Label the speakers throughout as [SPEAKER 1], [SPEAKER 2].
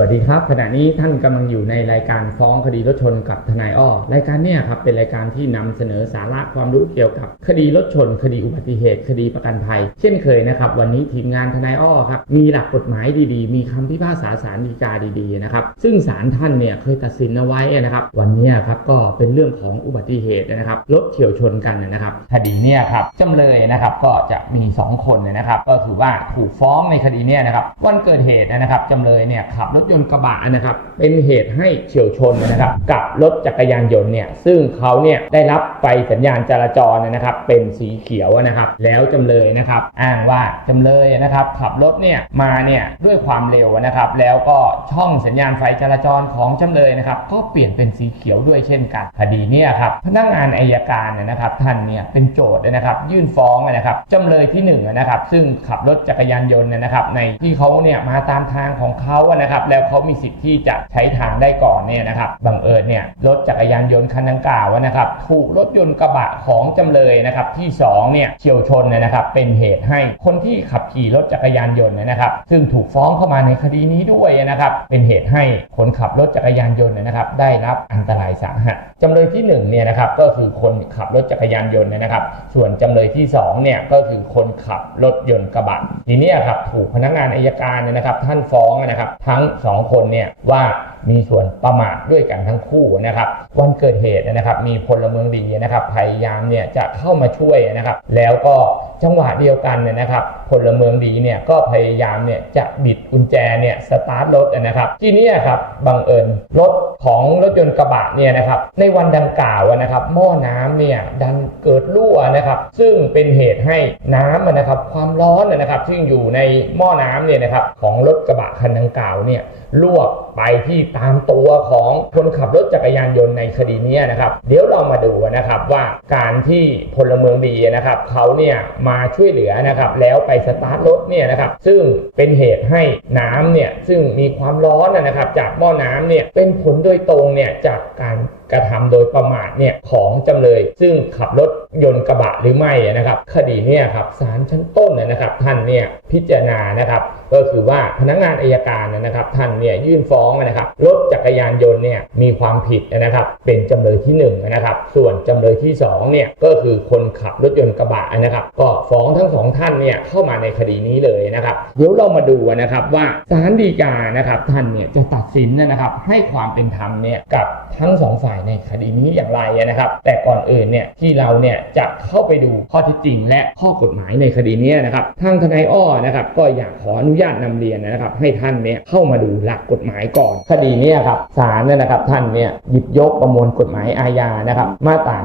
[SPEAKER 1] วัสดีครับ ขณะนี้ท่านกำลังอยู่ในรายการฟ้องคดีรถชนกับทนายอ้อรายการเนี่ยครับเป็นรายการที่นำเสนอสาระความรู้เกี่ยวกับ คดีรถชน คดีอุบัติเหตุ คดีประกันภัย เช่นเคยนะครับ วันนี้ทีมงานทนายอ้อครับมีหลักกฎหมายดีๆ มีคำพิพากษาศาลฎีกาดีๆนะครับซึ่งศาลท่านเนี่ยเคยตัดสินเอาไว้นะครับ วันนี้ครับก็เป็นเรื่องของอุบัติเหตุนะครับรถเฉียวชนกันนะครับคดีเนี่ยครับจำเลยนะครับก็จะมี 2 คนนะครับ ก็คือว่าถูกฟ้องในคดีเนี่ยนะครับวันเกิดเหตุนะครับจำเลยเนี่ยขับรถยนต์กระบะนะครับ เป็นเหตุให้เฉียวชนนะครับ กับรถจักรยานยนต์เนี่ยซึ่งเขาเนี่ยได้รับไฟสัญญาณจราจรนะครับ เป็นสีเขียวนะครับ แล้วจำเลยนะครับ อ้างว่าจำเลยนะครับขับรถเนี่ยมาเนี่ยด้วยความเร็วนะครับ แล้วก็ช่องสัญญาณไฟจราจรของจำเลยนะครับ ก็เปลี่ยนเป็นสีเขียวด้วยเช่นกันคดีเนี่ยครับพนักงานอายการเนยนะครับ ท่านเนี่ยเป็นโจทย์นะครับ ยื่นฟ้องนะครับจำเลยที่หนึ่งนะครับ ซึ่งขับรถจักรยานยนต์นะครับ ในที่เขาเนี่ยมาตามทางของเขาอะนะครับแล้แล้วเขามีสิทธิ์ที่จะใช้ทางได้ก่อนเนี่ยนะครับบังเอิญเนี่ยรถจักรยานยนต์คันดังกล่าวะนะครับถูกรถยนต์กระบะของจำเลยนะครับที่สองเนี่ยเฉียวชนเนี่ยนะครับเป็นเหตุให้คนที่ขับขี่รถจักรยานยนต์เนยนะครับ ซึ่งถูกฟ้องเข้ามาในคดีนี้ด้วยนะครับ เป็นเหตุให้คนขับรถจักรยานยนต์เนยนะครับ ได้รับอันตรายสาหัสจำเลยที่หนึ่งเนี่ยนะครับก็คือคนขับรถจักรยานยนต์เนยนะครับ ส่วนจำเลยที่สองเนี่ยก็คือคนขับรถยนต์กระบะทีเนี้ยครับถูกพนักงานอายการเนี่ยนะครับ ท่านฟ้องนะครับ ทั้งสองคนเนี่ยว่า มีส่วนประมาทด้วยกันทั้งคู่นะครับวันเกิดเหตุนะครับมีพลเมืองดีนะครับพยายามเนี่ยจะเข้ามาช่วยนะครับแล้วก็จังหวะเดียวกันเนี่ยนะครับพลเมืองดีเนี่ยก็พยายามเนี่ยจะบิดกุญแจเนี่ยสตาร์ทรถนะครับที่นี้ครับบังเอิญรถของรถยนต์กระบะเนี่ยนะครับในวันดังกล่าวนะครับหม้อน้ำเนี่ยดันเกิดรั่วนะครับซึ่งเป็นเหตุให้น้ำนะครับความร้อนนะครับซึ่งอยู่ในหม้อน้ำเนี่ยนะครับของรถกระบะคันดังกล่าวเนี่ยลวกไปที่ตามตัวของคนขับรถจักรยานยนต์ในคดีนี้นะครับ เดี๋ยวเรามาดูนะครับว่าการที่พลเมืองดีนะครับเขาเนี่ยมาช่วยเหลือนะครับแล้วไปสตาร์ทรถเนี่ยนะครับซึ่งเป็นเหตุให้น้ำเนี่ยซึ่งมีความร้อนนะครับจากหม้อน้ำเนี่ยเป็นผลโดยตรงเนี่ยจากการกระทำโดยประมาทเนี่ยของจำเลย ซึ่งขับรถยนต์กระบะหรือไม่นะครับคดีเนี่ยครับศาลชั้นต้นนะครับท่านเนี่ยพิจารณานะครับก็คือว่าพนักงานอายการนะครับท่านเนี่ยยื่นฟ้องนะครับรถจักรยานยนต์เนี่ยมีความผิดนะครับเป็นจำเลยที่1นงนะครับส่วนจำเลยที่2เนี่ยก็คือคนขับรถยนต์กระบะนะครับก็ฟ้องทั้งสองท่านเนี่ยเข้ามาในคดีนี้เลยนะครับเดี๋ยวเรามาดูนะครับว่าศาลฎีกานะครับท่านเนี่ยจะตัดสินนะครับให้ความเป็นธรรมเนี่ยกับทั้งสองฝ่ายในคดีนี้อย่างไรนะครับ แต่ก่อนอื่นเนี่ยที่เราเนี่ยจะเข้าไปดูข้อที่จริง และข้อกฎหมายในคดีนี้นะครับทางทนายอ้อนะครับก็อยากขออนุญาตนำเรียนนะครับ ให้ท่านเนี่ยเข้ามาดูหลักกฎหมายก่อน คดีนี้ครับศาลเนี่ยนะครับท่านเนี่ยหยิบยกประมวลกฎหมายอาญานะครับมาตรา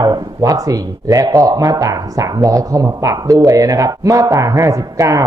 [SPEAKER 1] 59 วรรคสี่และก็มาตรา 300 เข้ามาปรับด้วยนะครับมาตรา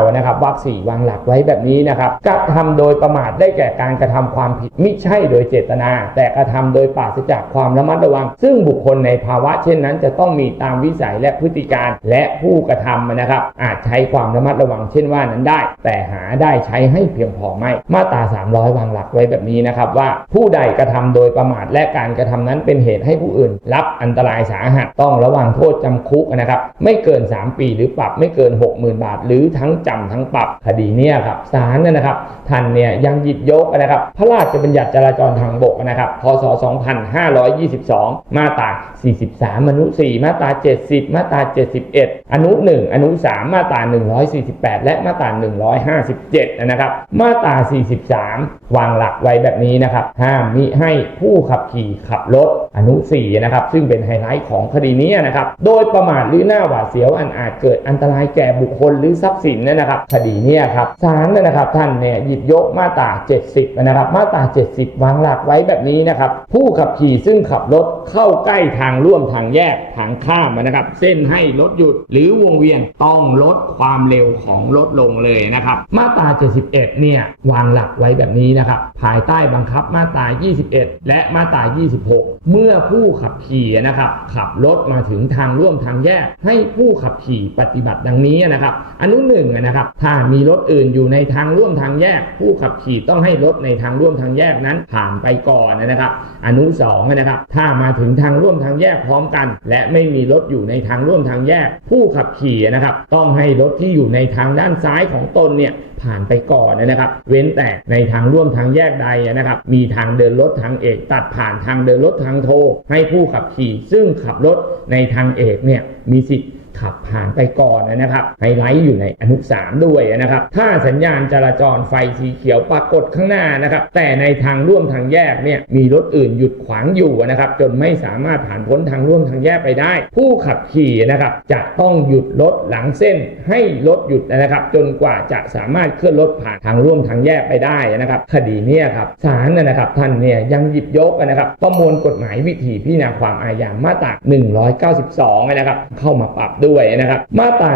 [SPEAKER 1] 59 นะครับวรรคสี่วางหลักไว้แบบนี้นะครับกระทำโดยประมาทได้แก่การกระทำความผิดมิใช่โดยเจตนา แต่กระทำโดยปราศจากความระมัดระวัง ซึ่งบุคคลในภาวะเช่นนั้น จะต้องมีตามวิสัยและพฤติการและผู้กระทำนะครับ อาจใช้ความระมัดระวังเช่นว่านั้นได้ แต่หาได้ใช้ให้เพียงพอไหมมาตรา 300 วางหลักไว้แบบนี้นะครับว่าผู้ใดกระทำโดยประมาทและการกระทำนั้นเป็นเหตุให้ผู้อื่น รับอันตรายสาหัสต้องระวังโทษจำคุกนะครับไม่เกิน 3 ปีหรือปรับไม่เกิน 60,000 บาท หรือทั้งจำทั้งปรับคดีเนี้ครับศาลเนยนะครับท่านเนี่ยยังหยิบยกนะครับพระราชบัญญัติจราจรทางบกนะครับพศ2522 มาตรา 43 อนุ 4 มาตรา 70 มาตรา 71 อนุ 1 อนุ 3 มาตรา 148 และมาตรา 157 นะครับ มาตรา 43 วางหลักไว้แบบนี้นะครับ ห้ามมิให้ผู้ขับขี่ขับรถอนุ 4 นะครับ ซึ่งเป็นไฮไลท์ของคดีนี้นะครับ โดยประมาทหรือหน้าหวาดเสียวอันอาจเกิดอันตรายแก่บุคคลหรือทรัพย์สินนะครับ คดีนี้ครับศาลนะครับท่านเนี่ยหยิบยกมาตรา 70 นะครับ มาตรา 70 วางหลักไว้แบบนี้นะครับ ผู้ขัขับขี่ซึ่งขับรถเข้าใกล้ทางร่วมทางแยกทางข้ามนะครับ เส้นให้รถหยุดหรือวงเวียนต้องลดความเร็วของรถลงเลยนะครับ มาตรา 71 เนี่ย วางหลักไว้แบบนี้นะครับ ภายใต้บังคับมาตรา 21 และมาตรา 26 เมื่อผู้ขับขี่นะครับ ขับรถมาถึงทางร่วมทางแยก ให้ผู้ขับขี่ปฏิบัติดังนี้นะครับ อนุหนึ่งนะครับ ถ้ามีรถอื่นอยู่ในทางร่วมทางแยก ผู้ขับขี่ต้องให้รถในทางร่วมทางแยกนั้นผ่านไปก่อนนะครับ อนุสองนะครับ ถ้ามาถึงทางร่วมทางแยกพร้อมกัน และไม่มีรถอยู่ในทางร่วมทางแยก ผู้ขับขี่นะครับ ต้องให้รถที่อยู่ในทางด้านซ้ายของตนเนี่ยผ่านไปก่อนนะครับ เว้นแต่ในทางร่วมทางแยกใดนะครับ มีทางเดินรถทางเอกตัดผ่านทางเดินรถทางโท ให้ผู้ขับขี่ ซึ่งขับรถในทางเอกเนี่ยมีสิทธิ์ ขับผ่านไปก่อนนะครับไฮไลท์อยู่ในอนุสามด้วยนะครับ ถ้าสัญญาณจราจรไฟสีเขียวปรากฏข้างหน้านะครับ แต่ในทางร่วมทางแยกเนี่ยมีรถอื่นหยุดขวางอยู่นะครับ จนไม่สามารถผ่านพ้นทางร่วมทางแยกไปได้ ผู้ขับขี่นะครับจะต้องหยุดรถหลังเส้นให้รถหยุดนะครับ จนกว่าจะสามารถเคลื่อนรถผ่านทางร่วมทางแยกไปได้นะครับ คดีเนี้ครับศาลนะครับท่านเนี่ยยังหยิบยกนะครับ ประมวลกฎหมายวิธีพิจารณาความอาญามาตรา192นะครับเข้ามาปรับด้วยนะครับ มาตรา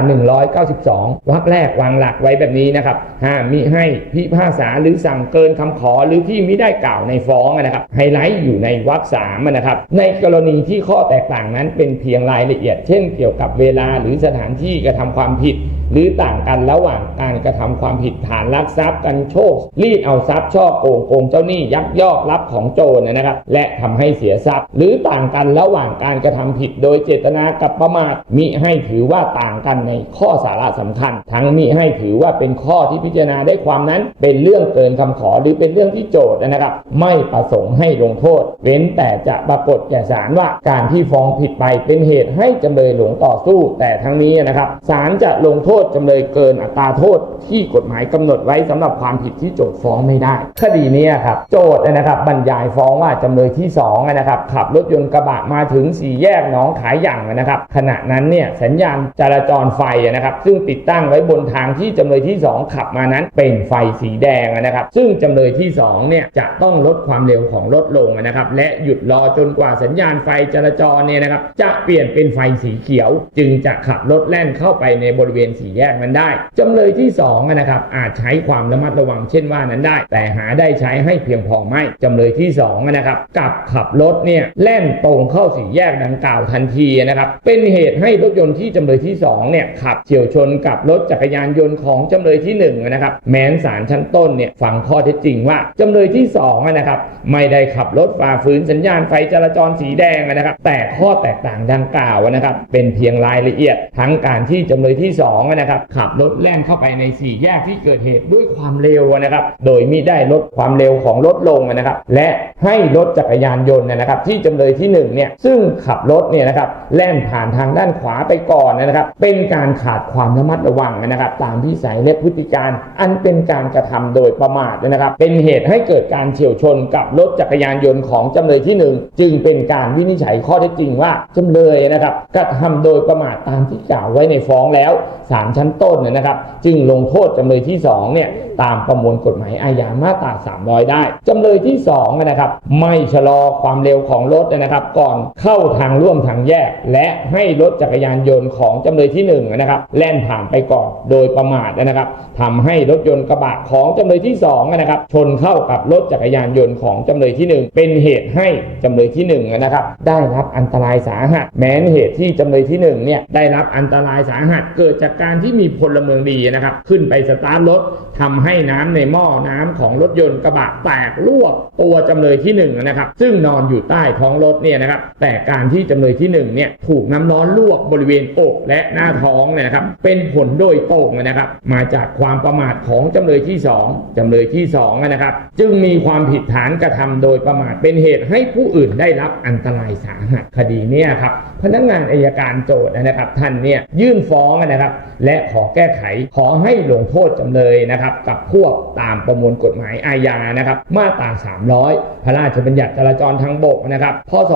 [SPEAKER 1] 192 วรรคแรกวางหลักไว้แบบนี้นะครับห้ามมิให้พิพากษาหรือสั่งเกินคำขอหรือที่มิได้กล่าวในฟ้องนะครับ ไฮไลท์อยู่ในวรรคสามนะครับ ในกรณีที่ข้อแตกต่างนั้นเป็นเพียงรายละเอียด เช่น เกี่ยวกับเวลาหรือสถานที่กระทำความผิดหรือต่างกันระหว่างการกระทำความผิดฐานลักทรัพย์กันโชค รีดเอาทรัพย์ช่อโกงโกงเจ้าหนี้ยักยอกรับของโจรนะครับและทำให้เสียทรัพย์ หรือต่างกันระหว่างการกระทำผิดโดยเจตนากับประมาทมิให้ถือว่าต่างกันในข้อสาระสำคัญ ทั้งมิให้ถือว่าเป็นข้อที่พิจารณาได้ความนั้น เป็นเรื่องเกินคำขอหรือเป็นเรื่องที่โจทย์นะครับ ไม่ประสงค์ให้ลงโทษ เว้นแต่จะปรากฏแก่ศาลว่าการที่ฟ้องผิดไปเป็นเหตุให้จำเลยหลงต่อสู้ แต่ทั้งนี้นะครับศาลจะลงโทษษจำเลยเกินอัตราโทษที่กฎหมายกำหนดไว้สำหรับความผิดที่โจทฟ้องไม่ได้ คดีนี้ครับโจทนะครับบรรยายฟ้องว่าจำเลยที่2นะครับขับรถยนต์กระบะมาถึงสี่แยกหนองขายอย่างนะครับ ขณะนั้นเนี่ยสัญญาณจราจรไฟนะครับซึ่งติดตั้งไว้บนทางที่จำเลยที่ 2 ขับมานั้นเป็นไฟสีแดงนะครับซึ่งจำเลยที่2เนี่ยจะต้องลดความเร็วของรถลงนะครับและหยุดรอจนกว่าสัญญาณไฟจราจรเนี่ยนะครับจะเปลี่ยนเป็นไฟสีเขียว จึงจะขับรถแล่นเข้าไปในบริเวณสีแยกนั้นได้ จำเลยที่2นะครับอาจใช้ความระมัดระวังเช่นว่านั้นได้ แต่หาได้ใช้ให้เพียงพอไม่ จำเลยที่2นะครับกับขับรถเนี่ยแล่นตรงเข้าสี่แยกดังกล่าวทันทีนะครับเป็นเหตุให้รถยนต์ที่จำเลยที่2เนี่ยขับเฉียวชนกับรถจักรยานยนต์ของจำเลยที่1นะครับแม้นศาลชั้นต้นเนี่ยฟังข้อเท็จจริงว่าจำเลยที่2นะครับไม่ได้ขับรถฝ่าฝืนสัญญาณไฟจราจรสีแดงนะครับแต่ข้อแตกต่างดังกล่าวนะครับเป็นเพียงรายละเอียดทั้งการที่จำเลยที่2นะครับขับรถแล่นเข้าไปในสี่แยกที่เกิดเหตุด้วยความเร็วนะครับ โดยมิได้ลดความเร็วของรถลงนะครับ และให้รถจักรยานยนต์นะครับ ที่จำเลยที่1เนี่ยซึ่งขับรถเนี่ยนะครับแล่นผ่านทางด้านขวาไปก่อนนะครับ เป็นการขาดความระมัดระวังนะครับ ตามวิสัยและพฤติการ อันเป็นการกระทำโดยประมาทนะครับ เป็นเหตุให้เกิดการเฉียวชนกับรถจักรยานยนต์ของจำเลยที่หนึ่งจึงเป็นการวินิจฉัยข้อเท็จจริงว่าจำเลยนะครับกระทำโดยประมาทตามที่กล่าวไว้ในฟ้องแล้วศาลชั้นต้นเนยนะครับ จึงลงโทษจำเลยที่สองเนี่ยตามประมวลกฎหมายอาญามาตรา 300 ได้จำเลยที่2นะครับไม่ชะลอความเร็วของรถนะครับ ก่อนเข้าทางร่วมทางแยก และให้รถจักรยานยนต์ของจำเลยที่1นะครับแล่นผ่านไปก่อนโดยประมาทนะครับทำให้รถยนต์กระบะของจำเลยที่2นะครับชนเข้ากับรถจักรยานยนต์ของจำเลยที่ 1 เป็นเหตุให้จำเลยที่1นะครับได้รับอันตรายสาหัส แม้นเหตุที่จำเลยที่1เนี่ยได้รับอันตรายสาหัสเกิดจากการที่มีพลเมืองดีนะครับ ขึ้นไปสตาร์ทรถทำให้น้ำในหม้อน้ำของรถยนต์กระบะแตกรั่วตัวจำเลยที่1นะครับ ซึ่งนอนอยู่ใต้ท้องรถเนี่ยนะครับ แต่การที่จำเลยที่1เนี่ยถูกน้ำร้อนลวกบริเวณอกและหน้าท้องเนี่ยนะครับ เป็นผลโดยตรงนะครับ มาจากความประมาทของจำเลยที่ 2จำเลยที่2นะครับ จึงมีความผิดฐานกระทำโดยประมาทเป็นเหตุให้ผู้อื่นได้รับอันตรายสาหัสคดีเนี่ยครับพนักงานอายการโจทย์นะครับ ท่านเนี่ยยื่นฟ้องนะครับและขอแก้ไขขอให้ลงโทษจำเลยนะครับกับพวกตามประมวลกฎหมายอาญานะครับมาตรา 300 พระราชบัญญัติจราจรทางบกนะครับพศ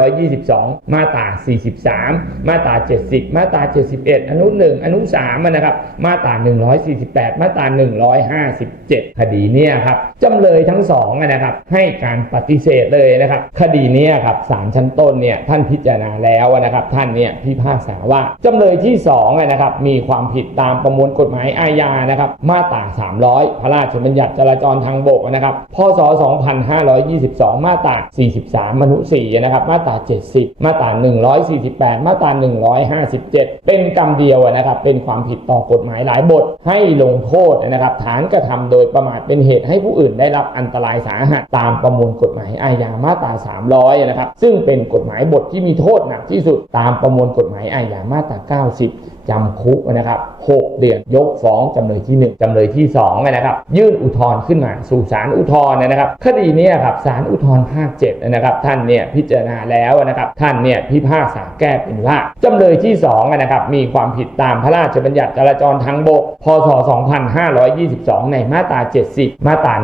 [SPEAKER 1] 2522 มาตรา 43 มาตรา 70 มาตรา 71 อนุ 1 อนุ 3 นะครับ มาตรา 148 มาตรา 157 คดีเนี่ยครับจำเลยทั้งสองนะครับให้การปฏิเสธเลยนะครับ คดีเนี้ครับศาลชั้นต้นเนี่ยท่านพิจารณาแล้วนะครับ ท่านเนี่ยพิพากษาว่าจำเลยที่2นะครับมีความผิดตามประมวลกฎหมายอาญานะครับมาตรา 300 พระราชบัญญัติจราจรทางบกนะครับพศ 2522 มาตรา 43 มนุษย์4นะครับมาตรา 70 มาตรา 148 มาตรา 157 เป็นกรรมเดียวนะครับเป็นความผิดต่อกฎหมายหลายบท ให้ลงโทษนะครับฐานกระทำโดยประมาทเป็นเหตุให้ผู้อื่นได้รับอันตรายสาหัสตามประมวลกฎหมายอาญามาตรา 300 นะครับซึ่งเป็นกฎหมายบทที่มีโทษหนักที่สุดตามประมวลกฎหมายอาญามาตรา 90จำคุกนะครับ 6 เดือนยกฟ้องจำเลยที่ 1จำเลยที่2นะครับ ยื่นอุทธรณ์ขึ้นมาสู่ศาลอุทธรณ์นะครับ คดีนี้ครับศาลอุทธรณ์ภาค7นะครับ ท่านเนี่ยพิจารณาแล้วนะครับ ท่านเนี่ยพิพากษาแก้เป็นว่าจำเลยที่2นะครับมีความผิดตามพระราชบัญญัติจราจรทางบก พศ 2522 ในมาตรา 70 มาตรา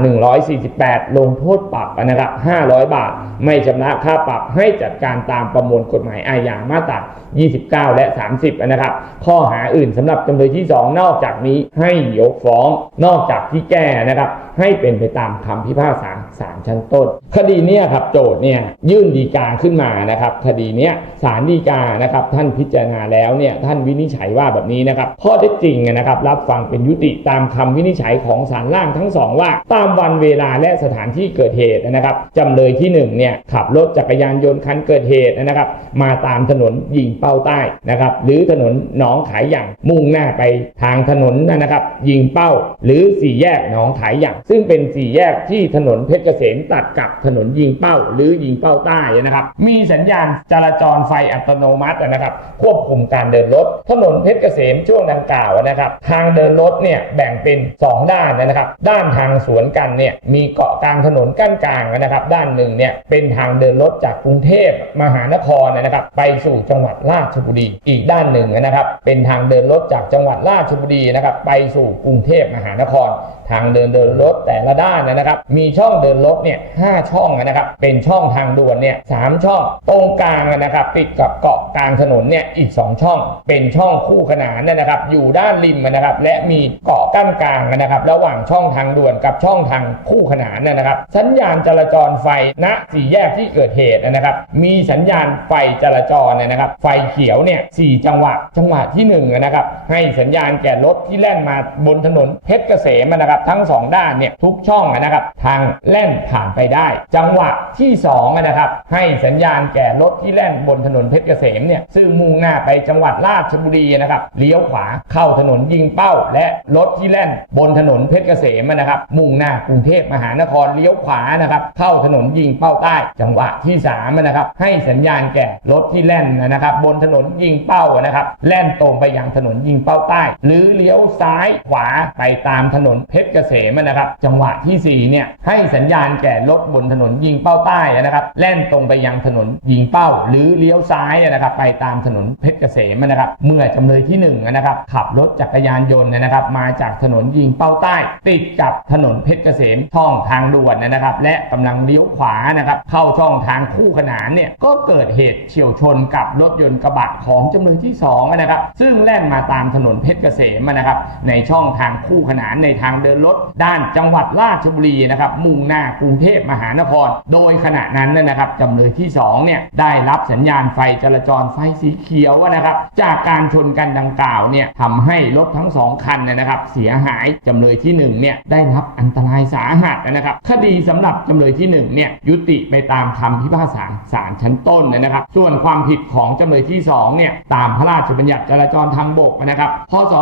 [SPEAKER 1] 148 ลงโทษปรับนะครับ 500 บาท ไม่ชำระค่าปรับให้จัดการตามประมวลกฎหมายอาญามาตรา 29 และ 30 นะครับข้อหาอื่นสำหรับจำเลยที่ 2 นอกจากนี้ให้ยกฟ้อง นอกจากที่แก้นะครับ ให้เป็นไปตามคำพิพากษา ศาลชั้นต้น คดีเนี้ยครับโจทย์เนี่ยยื่นดีกาขึ้นมานะครับคดีเนี้ยศาลดีกานะครับท่านพิจารณาแล้วเนี่ยท่านวินิจฉัยว่าแบบนี้นะครับข้อเท็จจริงนะครับรับฟังเป็นยุติตามคำวินิจฉัยของศาลล่างทั้งสองว่า ตามวันเวลาและสถานที่เกิดเหตุนะครับจำเลยที่หนึ่งเนี่ยขับรถจักรยานยนต์คันเกิดเหตุนะครับมาตามถนนยิงเป้าใต้นะครับหรือถนนหนองขายอย่างมุ่งหน้าไปทางถนนนะครับยิงเป้า หรือสี่แยกหนองขายอย่าง ซึ่งเป็นสี่แยกที่ถนนเพชรกษมตัดกับถนนยิงเป้า หรือยิงเป้าใต้นะครับ มีสัญญาณจราจรไฟอัตโนมัตินะครับ ควบคุมการเดินรถ ถนนเพชรเกษมช่วงดังกล่าวนะครับ ทางเดินรถเนี่ยแบ่งเป็น 2 ด้านนะครับ ด้านทางสวนกันเนี่ยมีเกาะกลางถนนกั้นกลางนะครับ ด้านหนึ่งเนี่ยเป็นทางเดินรถจากกรุงเทพมหานครนะครับ ไปสู่จังหวัดราชบุรี อีกด้านหนึ่งนะครับ เป็นทางเดินรถจากจังหวัดราชบุรีนะครับ ไปสู่กรุงเทพมหานคร ทางเดินเดินรถแต่ละด้านนะครับ มีช่องเดินรถเนี่ยห้าช่องนะครับ เป็นช่องทางด่วนเนี่ยสามช่อง ตรงกลางนะครับติดกับเกาะกลางถนนเนี่ยอีก 2 ช่อง เป็นช่องคู่ขนานนะครับ อยู่ด้านริมนะครับ และมีเกาะกั้นกลางนะครับ ระหว่างช่องทางด่วนกับช่องทางคู่ขนานนะครับ สัญญาณจราจรไฟณสี่แยกที่เกิดเหตุนะครับ มีสัญญาณไฟจราจรนะครับ ไฟเขียวเนี่ยสี่จังหวะจังหวะที่หนึ่งนะครับ ให้สัญญาณแก่รถที่แล่นมาบนถนนเพชรเกษมนะครับทั้งสองด้านเนี่ยทุกช่องนะครับทางแล่นผ่านไปได้ จังหวะที่สองนะครับให้สัญญาณแก่รถที่แล่นบนถนนเพชรเกษมเนี่ยซึ่งมุ่งหน้าไปจังหวัดราชบุรีนะครับเลี้ยวขวาเข้าถนนยิงเป้า และรถที่แล่นบนถนนเพชรเกษมนะครับมุ่งหน้ากรุงเทพมหานครเลี้ยวขวานะครับเข้าถนนยิงเป้าใต้ จังหวะที่สามนะครับให้สัญญาณแก่รถที่แล่นนะครับบนถนนยิงเป้านะครับแล่นตรงไปยังถนนยิงเป้าใต้ หรือเลี้ยวซ้ายขวาไปตามถนนเพชรเกษมนะครับ จังหวะที่สี่เนี่ย ให้สัญญาณแก่รถบนถนนยิงเป้าใต้นะครับ แล่นตรงไปยังถนนยิงเป้า หรือเลี้ยวซ้ายนะครับ ไปตามถนนเพชรเกษมนะครับ เมื่อจำเลยที่หนึ่งนะครับ ขับรถจักรยานยนต์นะครับ มาจากถนนยิงเป้าใต้ ติดกับถนนเพชรเกษมช่องทางด่วนนะครับ และกำลังเลี้ยวขวานะครับ เข้าช่องทางคู่ขนานเนี่ย ก็เกิดเหตุเฉียวชนกับรถยนต์กระบะของจำเลยที่สองนะครับ ซึ่งแล่นมาตามถนนเพชรเกษมนะครับ ในช่องทางคู่ขนานในทางเดินรถด้านจังหวัดราชบุรีนะครับมุ่งหน้ากรุงเทพมหานคร โดยขณะนั้นนะครับจำเลยที่สองเนี่ยได้รับสัญญาณไฟจราจรไฟสีเขียวนะครับจากการชนกันดังกล่าวเนี่ยทำให้รถทั้งสองคันนะครับเสียหายจำเลยที่หนึ่งเนี่ยได้รับอันตรายสาหัสนะครับคดีสำหรับจำเลยที่หนึ่งเนี่ยยุติไปตามคำพิพากษาศาลชั้นต้นนะครับส่วนความผิดของจำเลยที่สองเนี่ยตามพระราชบัญญัติจราจรทางบกนะครับพศ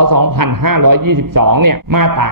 [SPEAKER 1] 2522 เนี่ยมาตรา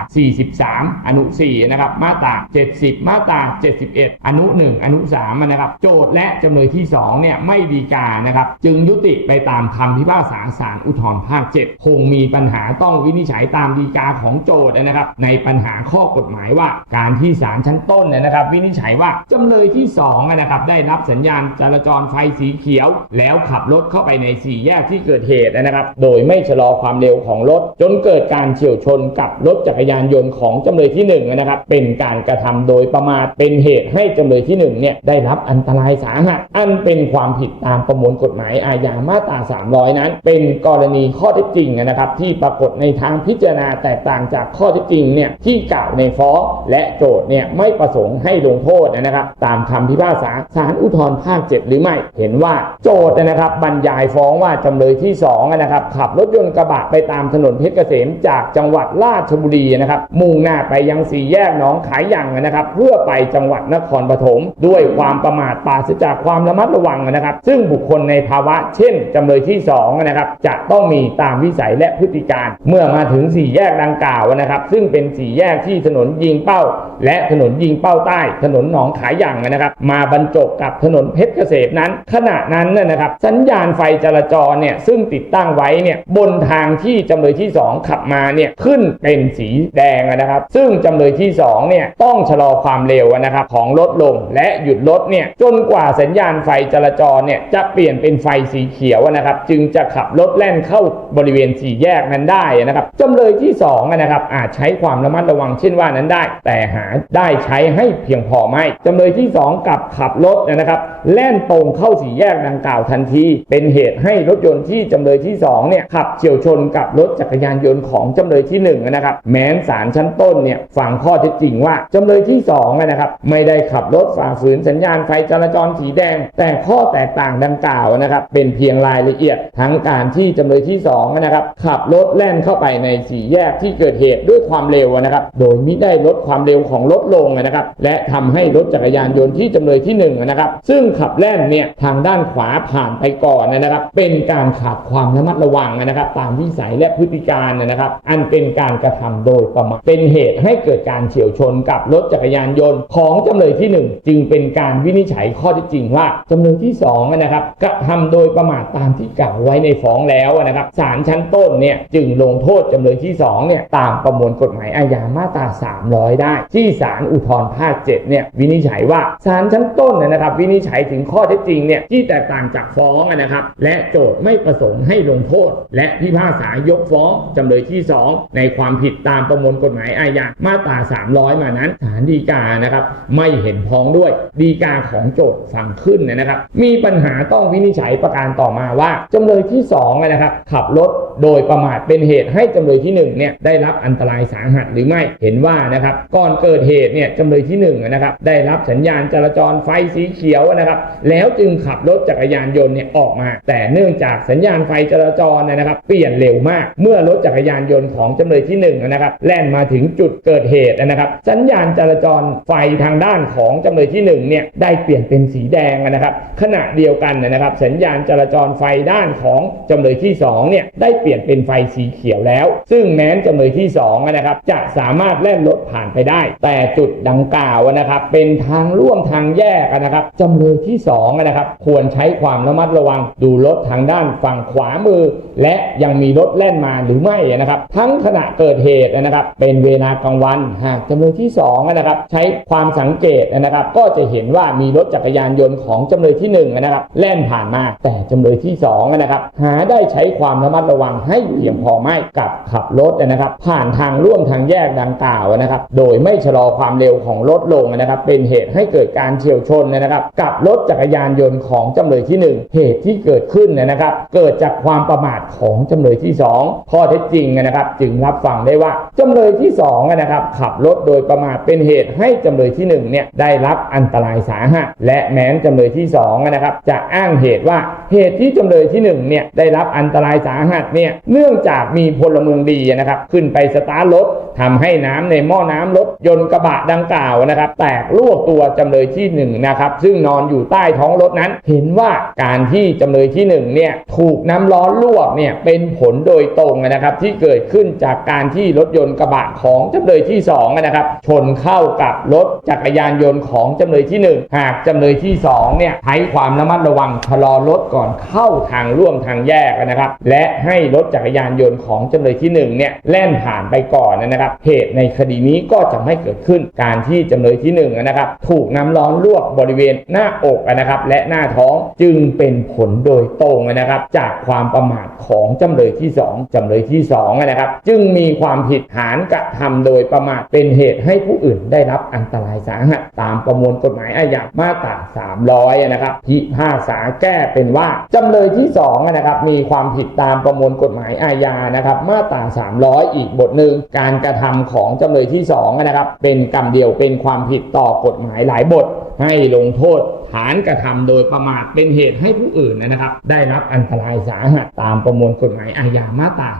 [SPEAKER 1] 3 อนุ 4 นะครับ มาตรา 70 มาตรา 71 อนุ 1 อนุ 3 นะครับ โจทย์และจำเลยที่ 2 เนี่ย ไม่ดีกานะครับ จึงยุติไปตามคำพิพากษาศาลอุทธรภาค 7 คงมีปัญหาต้องวินิจฉัยตามดีกาของโจทย์นะครับ ในปัญหาข้อกฎหมายว่าการที่ศาลชั้นต้นเนี่ยนะครับ วินิจฉัยว่าจำเลยที่2นะครับ ได้รับสัญญาณจราจรไฟสีเขียว แล้วขับรถเข้าไปในสี่แยกที่เกิดเหตุนะครับ โดยไม่ชะลอความเร็วของรถ จนเกิดการเฉียวชนกับรถจักรยานยนต์ของสองจำเลยที่1นะครับเป็นการกระทำโดยประมาทเป็นเหตุให้จำเลยที่1เนี่ยได้รับอันตรายสาหัสอันเป็นความผิดตามประมวลกฎหมายอาญามาตรา 300 นั้น เป็นกรณีข้อเท็จจริงนะครับ ที่ปรากฏในทางพิจารณาแตกต่างจากข้อเท็จจริงเนี่ยที่กล่าวในฟ้องและโจทย์เนี่ยไม่ประสงค์ให้ลงโทษนะครับตามคำพิพากษาศาลอุทธรภาค 7 หรือไม่เห็นว่าโจทย์นะครับบรรยายฟ้องว่าจำเลยที่2นะครับขับรถยนต์กระบะไปตามถนนเพชรเกษมจากจังหวัดราชบุรีนะครับมุุ่งหน้าไปยังสี่แยกหนองขายยังนะครับ เพื่อไปจังหวัดนครปฐมด้วยความประมาทปราศจากความระมัดระวังนะครับ ซึ่งบุคคลในภาวะเช่นจำเลยที่2นะครับจะต้องมีตามวิสัยและพฤติการ เมื่อมาถึงสี่แยกดังกล่าวนะครับ ซึ่งเป็นสี่แยกที่ถนนยิงเป้า และถนนยิงเป้าใต้ ถนนหนองขายยังนะครับ มาบรรจบกับถนนเพชรเกษมนั้น ขณะนั้นนะนะครับ สัญญาณไฟจราจรเนี่ยซึ่งติดตั้งไว้เนี่ยบนทางที่จำเลยที่ 2 ขับมาเนี่ยขึ้นเป็นสีแดงนะครับ ซึ่งจำเลยที่2เนี่ยต้องชะลอความเร็วนะครับของรถลงและหยุดรถเนี่ยจนกว่าสัญญาณไฟจราจรเนี่ยจะเปลี่ยนเป็นไฟสีเขียวนะครับจึงจะขับรถแล่นเข้าบริเวณสี่แยกนั้นได้นะครับจำเลยที่2นะครับอาจใช้ความระมัดระวังเช่นว่านั้นได้ แต่หาได้ใช้ให้เพียงพอไหมจำเลยที่ 2 กับขับรถนะครับแล่นตรงเข้าสี่แยกดังกล่าวทันที เป็นเหตุให้รถยนต์ที่จำเลยที่2เนี่ยขับเฉียวชนกับรถจักรยานยนต์ของจำเลยที่1นะครับแม้นศาลชั้นต้นเนี่ยฟังข้อเท็จจริงว่าจำเลยที่2นะครับไม่ได้ขับรถฝ่าฝืนสัญญาณไฟจราจรสีแดง แต่ข้อแตกต่างดังกล่าวนะครับเป็นเพียงรายละเอียด ทั้งการที่จำเลยที่2นะครับขับรถแล่นเข้าไปในสี่แยกที่เกิดเหตุด้วยความเร็วนะครับโดยมิได้ลดความเร็วของรถลงนะครับและทำให้รถจักรยานยนต์ที่จำเลยที่1นะครับซึ่งขับแล่นเนี่ยทางด้านขวาผ่านไปก่อนนะครับ เป็นการขาดความระมัดระวังนะครับ ตามวิสัยและพฤติการนะครับ อันเป็นการกระทำโดยประมาทเป็นเหตุให้เกิดการเฉียวชนกับรถจักรยานยนต์ของจำเลยที่ 1 จึงเป็นการวินิจฉัยข้อเท็จจริงว่าจำเลยที่2นะครับกระทำโดยประมาทตามที่กล่าวไว้ในฟ้องแล้วนะครับศาลชั้นต้นเนี่ยจึงลงโทษจำเลยที่2เนี่ยตามประมวลกฎหมายอาญามาตรา 300 ได้ ที่ศาลอุทธรภาค7เนี่ยวินิจฉัยว่าศาลชั้นต้นนยนะครับ วินิจฉัยถึงข้อเท็จจริงเนี่ยที่แตกต่างจากฟ้องนะครับ และโจทย์ไม่ประสงค์ให้ลงโทษ และพิพากษายกฟ้องจำเลยที่ 2 ในความผิดตามประมวลกฎหมายอาญามาตรา 300 มานั้นศาลฎีกานะครับไม่เห็นพ้องด้วยฎีกาของโจทย์ฟังขึ้นนะครับ มีปัญหาต้องวินิจฉัยประการต่อมาว่าจำเลยที่2นะครับขับรถโดยประมาทเป็นเหตุให้จำเลยที่1เนี่ยได้รับอันตรายสาหัสหรือไม่เห็นว่านะครับก่อนเกิดเหตุเนี่ยจำเลยที่1นะครับได้รับสัญญาณจราจรไฟสีเขียวนะครับ แล้วจึงขับรถจักรยานยนต์เนี่ยออกมา แต่เนื่องจากสัญญาณไฟจราจรเนยนะครับ เปลี่ยนเร็วมาก เมื่อรถจักรยานยนต์ของจำเลยที่1นะครับแล่นมาถึงึงจุดเกิดเหตุนะครับ สัญญาณจราจรไฟทางด้านของจำเลยที่1เนี่ยได้เปลี่ยนเป็นสีแดงนะครับ ขณะเดียวกันนะครับ สัญญาณจราจรไฟด้านของจำเลยที่2เนี่ยได้เปลี่ยนเป็นไฟสีเขียวแล้ว ซึ่งแม้นจำเลยที่2นะครับจะสามารถแล่นรถผ่านไปได้ แต่จุดดังกล่าวนะครับ เป็นทางร่วมทางแยกนะครับจำเลยที่2นะครับควรใช้ความระมัดระวังดูรถทางด้านฝั่งขวามือ และยังมีรถแล่นมาหรือไม่นะครับ ทั้งขณะเกิดเหตุนะครับ เป็นเวลากลางวันหากจำเลยที่2นะครับใช้ความสังเกตนะครับ ก็จะเห็นว่ามีรถจักรยานยนต์ของจำเลยที่1นะครับแล่นผ่านมาแต่จำเลยที่2นะครับหาได้ใช้ความระมัดระวังให้เพียงพอไม่กับขับรถนะครับ ผ่านทางร่วมทางแยกดังกล่าวนะครับ โดยไม่ชะลอความเร็วของรถลงนะครับ เป็นเหตุให้เกิดการเฉียวชนนะครับ กับรถจักรยานยนต์ของจำเลยที่ 1 เหตุที่เกิดขึ้นนะครับ เกิดจากความประมาทของจำเลยที่ 2 ข้อเท็จจริงนะครับ จึงรับฟังได้ว่าจำเลยที่2นะครับขับรถโดยประมาทเป็นเหตุให้จำเลยที่1เนี่ยได้รับอันตรายสาหัสและแม้นจำเลยที่2นะครับจะอ้างเหตุว่าเหตุที่จำเลยที่1เนี่ยได้รับอันตรายสาหัสเนี่ยเนื่องจากมีพลเมืองดีนะครับขึ้นไปสตาร์ทรถทำให้น้ำในหม้อน้ำรถยนต์กระบะดังกล่าวนะครับ แตกลวกตัวจำเลยที่1นะครับซึ่งนอนอยู่ใต้ท้องรถนั้น เห็นว่าการที่จำเลยที่1เนี่ยถูกน้ำร้อนลวกเนี่ยเป็นผลโดยตรงนะครับที่เกิดขึ้นจากการที่รถยนต์กระบะของจำเลยที่2นะครับ ชนเข้ากับรถจักรยานยนต์ของจำเลยที่ 1 หากจำเลยที่2เนี่ยใช้ความระมัดระวังชะลอรถก่อนเข้าทางร่วมทางแยกนะครับ และให้รถจักรยานยนต์ของจำเลยที่1เนี่ยแล่นผ่านไปก่อนนะครับเหตุในคดีนี้ก็จะไม่เกิดขึ้นการที่จำเลยที่1นะครับถูกน้ำร้อนลวกบริเวณหน้าอกนะครับ และหน้าท้องจึงเป็นผลโดยตรงนะครับ จากความประมาทของจำเลยที่ 2จำเลยที่2นะครับ จึงมีความผิดฐานกระทำโดยประมาทเป็นเหตุให้ผู้อื่นได้รับอันตรายสาหัสตามประมวลกฎหมายอาญามาตรา300นะครับพิพากษาแก้เป็นว่าจำเลยที่2นะครับมีความผิดตามประมวลกฎหมายอาญานะครับมาตรา300 อีกบทหนึ่งการกระทำของจำเลยที่2นะครับเป็นกรรมเดียวเป็นความผิดต่อกฎหมายหลายบทให้ลงโทษ ฐานกระทำโดยประมาทเป็นเหตุให้ผู้อื่นนะครับ ได้รับอันตรายสาหัสตามประมวลกฎหมายอาญามาตรา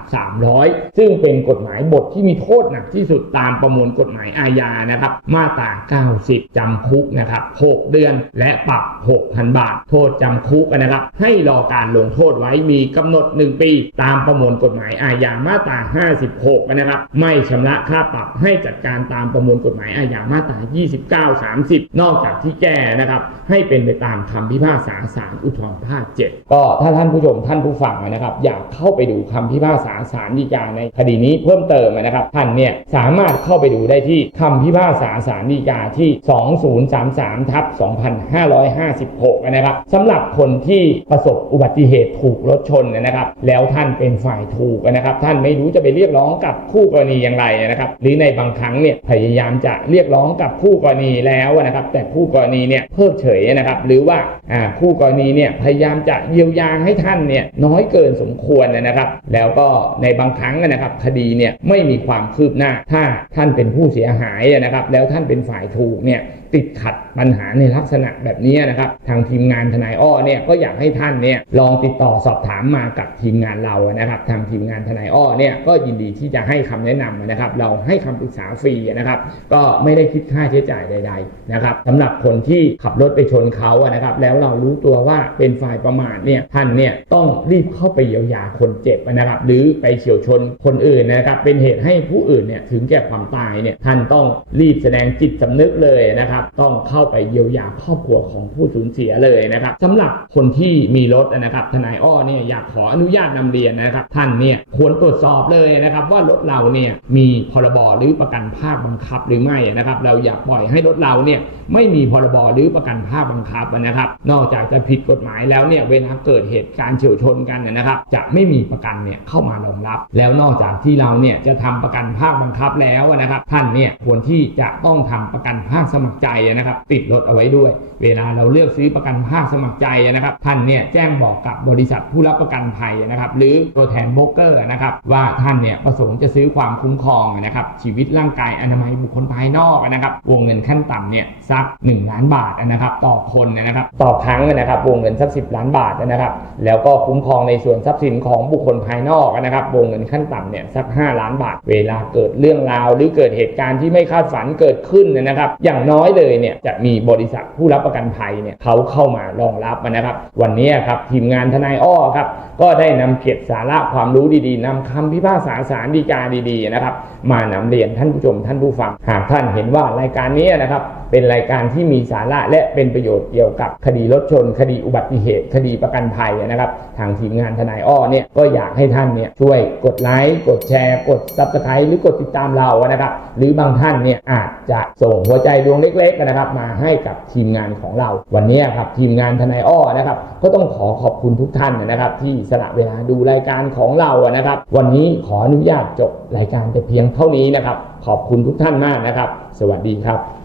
[SPEAKER 1] 300 ซึ่งเป็นกฎหมายบทที่มีโทษหนักที่สุดตามประมวลกฎหมายอาญานะครับ มาตรา 90 จำคุกนะครับ 6 เดือนและปรับ 6,000 บาท โทษจำคุกนะครับ ให้รอการลงโทษไว้มีกำหนด 1 ปี ตามประมวลกฎหมายอาญามาตรา 56 นะครับ ไม่ชำระค่าปรับให้จัดการตามประมวลกฎหมายอาญามาตรา 29 30 นอกจากที่แก้นะครับให้เป็นไปตามคำพิพากษาศาลอุทธรณ์ภาค7ก็ถ้าท่านผู้ชมท่านผู้ฟังนะครับ อยากเข้าไปดูคำพิพากษาศาลฎีกาในคดีนี้เพิ่มเติมนะครับท่านเนี่ยสามารถเข้าไปดูได้ที่คำพิพากษาศาลฎีกาที่ 2033ทับ2556 นะครับสำหรับคนที่ประสบอุบัติเหตุถูกรถชนนะครับ แล้วท่านเป็นฝ่ายถูกนะครับ ท่านไม่รู้จะไปเรียกร้องกับคู่กรณีอย่างไรนะครับ หรือในบางครั้งเนี่ยพยายามจะเรียกร้องกับคู่กรณีแล้วนะครับ แต่คู่กรณีเนี่ยเพิกเฉยนะครับ หรือว่าอ่าคู่กรณีเนี่ยพยายามจะเยียวยาให้ท่านเนี่ยน้อยเกินสมควรนะครับ แล้วก็ในบางครั้งนะครับ คดีเนี่ยไม่มีความคืบหน้า ถ้าท่านเป็นผู้เสียหายนะครับ แล้วท่านเป็นฝ่ายถูกเนี่ย ติดขัดปัญหาในลักษณะแบบนี้นะครับ ทางทีมงานทนายอ้อเนี่ยก็อยากให้ท่านเนี่ยลองติดต่อสอบถามมากับทีมงานเรานะครับ ทางทีมงานทนายอ้อเนี่ยก็ยินดีที่จะให้คำแนะนำนะครับ เราให้คำปรึกษาฟรีนะครับ ก็ไม่ได้คิดค่าใช้จ่ายใด ๆ นะครับสำหรับคนที่ขับรถไปชนเขาอะนะครับ แล้วเรารู้ตัวว่าเป็นฝ่ายประมาทเนี่ยท่านเนี่ยต้องรีบเข้าไปเยียวยาคนเจ็บนะครับ หรือไปเฉียวชนคนอื่นนะครับ เป็นเหตุให้ผู้อื่นเนี่ยถึงแก่ความตายเนี่ยท่านต้องรีบแสดงจิตสำนึกเลยนะครับต้องเข้าไปเยียวยาครอบครัวของผู้สูญเสียเลยนะครับสำหรับคนที่มีรถนะครับทนายอ้อเนี่ยอยากขออนุญาตนำเรียนนะครับ ท่านเนี่ยควรตรวจสอบเลยนะครับ ว่ารถเราเนี่ยมีพรบหรือประกันภาคบังคับหรือไม่นะครับ เราอย่าปล่อยให้รถเราเนี่ยไม่มีพรบหรือประกันภาคบังคับนะครับ นอกจากจะผิดกฎหมายแล้วเนี่ยเวลาเกิดเหตุการณ์เฉียวชนกันนะครับ จะไม่มีประกันเนี่ยเข้ามารองรับ แล้วนอกจากที่เราเนี่ยจะทำประกันภาคบังคับแล้วนะครับ ท่านเนี่ยควรที่จะต้องทำประกันภาคสมัครใจใจนะครับ ติดรถเอาไว้ด้วย เวลาเราเลือกซื้อประกันภาคสมัครใจนะครับ ท่านเนี่ยแจ้งบอกกับบริษัทผู้รับประกันภัยนะครับ หรือตัวแทนโบรกเกอร์นะครับ ว่าท่านเนี่ยประสงค์จะซื้อความคุ้มครองนะครับ ชีวิตร่างกายอนามัยบุคคลภายนอกนะครับ วงเงินขั้นต่ำเนี่ยสัก 1 ล้านบาทนะครับ ต่อคนนะครับ ต่อครั้งนะครับ วงเงินสัก10ล้านบาทนะครับ แล้วก็คุ้มครองในส่วนทรัพย์สินของบุคคลภายนอกนะครับ วงเงินขั้นต่ำเนี่ยสัก 5 ล้านบาท เวลาเกิดเรื่องราว หรือเกิดเหตุการณ์ที่ไม่คาดฝันเกิดขึ้นนะครับ อย่างน้อยเลยเนี่ยจะมีบริษัทผู้รับประกันภัยเนี่ยเขาเข้ามารองรับนะครับ วันนี้ครับทีมงานทนายอ้อครับก็ได้นำเก็บสาระความรู้ดีๆนำคำพิพากษาสารดีกาดีๆนะครับ มานำเรียนท่านผู้ชมท่านผู้ฟัง หากท่านเห็นว่ารายการนี้นะครับ เป็นรายการที่มีสาระและเป็นประโยชน์เกี่ยวกับคดีรถชน คดีอุบัติเหตุ คดีประกันภัยนะครับ ทางทีมงานทนายอ้อเนี่ยก็อยากให้ท่านเนี่ยช่วยกดไลค์กดแชร์ กด subscribe หรือกดติดตามเรานะครับ หรือบางท่านเนี่ยอาจจะส่งหัวใจดวงเล็กๆนะครับ มาให้กับทีมงานของเรา วันนี้ครับทีมงานทนายอ้อนะครับก็ต้องขอขอบคุณทุกท่านนะครับ ที่สละเวลาดูรายการของเรานะครับ วันนี้ขออนุญาตจบรายการแต่เพียงเท่านี้นะครับ ขอบคุณทุกท่านมากนะครับ สวัสดีครับ